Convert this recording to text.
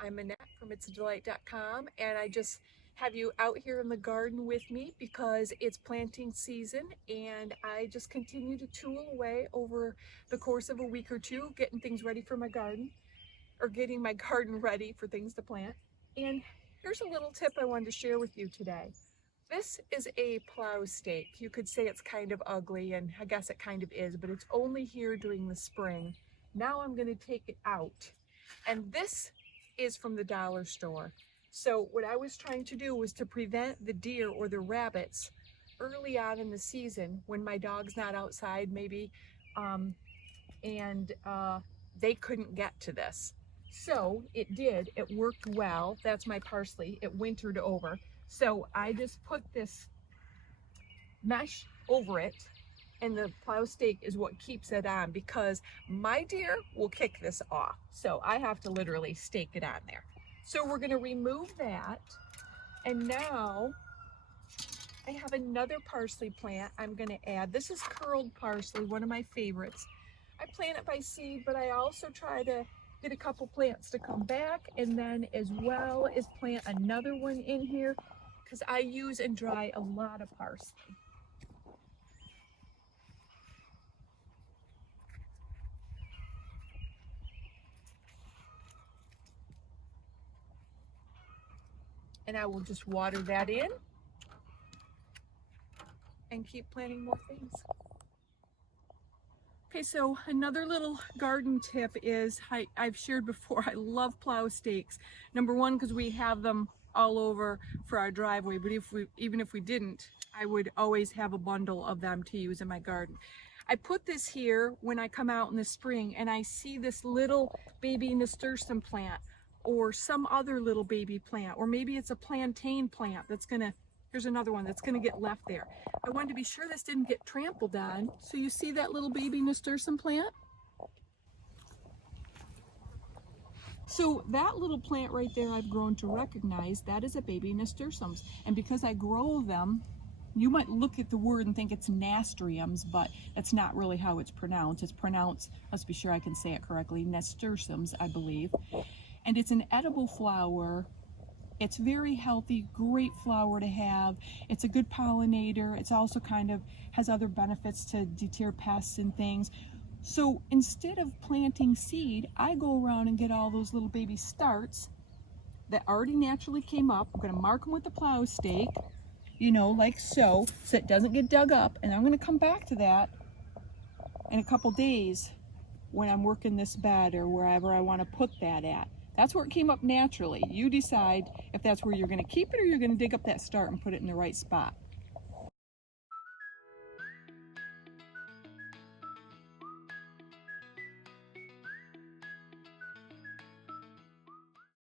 I'm Annette from itsadelight.com, and I just have you out here in the garden with me because it's planting season, and I just continue to tool away over the course of a week or two, getting things ready for my garden, or getting my garden ready for things to plant. And here's a little tip I wanted to share with you today. This is a plow stake. You could say it's kind of ugly, and I guess it kind of is, but it's only here during the spring. Now I'm going to take it out. And this is from the dollar store. So what I was trying to do was to prevent the deer or the rabbits early on in the season when my dog's not outside maybe, they couldn't get to this. So it did, it worked well. That's my parsley, it wintered over. So I just put this mesh over it, and the plow stake is what keeps it on, because my deer will kick this off. So I have to literally stake it on there. So we're gonna remove that. And now I have another parsley plant I'm gonna add. This is curled parsley, one of my favorites. I plant it by seed, but I also try to get a couple plants to come back, and then as well as plant another one in here, because I use and dry a lot of parsley. And I will just water that in and keep planting more things. Okay, so another little garden tip is, I've shared before, I love plow stakes. Number one, because we have them all over for our driveway, but even if we didn't, I would always have a bundle of them to use in my garden. I put this here when I come out in the spring and I see this little baby nasturtium plant or some other little baby plant, or maybe it's a plantain plant that's gonna, here's another one that's gonna get left there. I wanted to be sure this didn't get trampled on. So you see that little baby nasturtium plant? So that little plant right there, I've grown to recognize that is a baby nasturtiums. And because I grow them, you might look at the word and think it's nasturtiums, but that's not really how it's pronounced. It's pronounced, let's be sure I can say it correctly, nasturtiums, I believe. And it's an edible flower. It's very healthy, great flower to have. It's a good pollinator. It's also kind of has other benefits to deter pests and things. So instead of planting seed, I go around and get all those little baby starts that already naturally came up. I'm gonna mark them with the plow stake, you know, like so it doesn't get dug up. And I'm gonna come back to that in a couple days when I'm working this bed or wherever I wanna put that at. That's where it came up naturally. You decide if that's where you're gonna keep it or you're gonna dig up that start and put it in the right spot.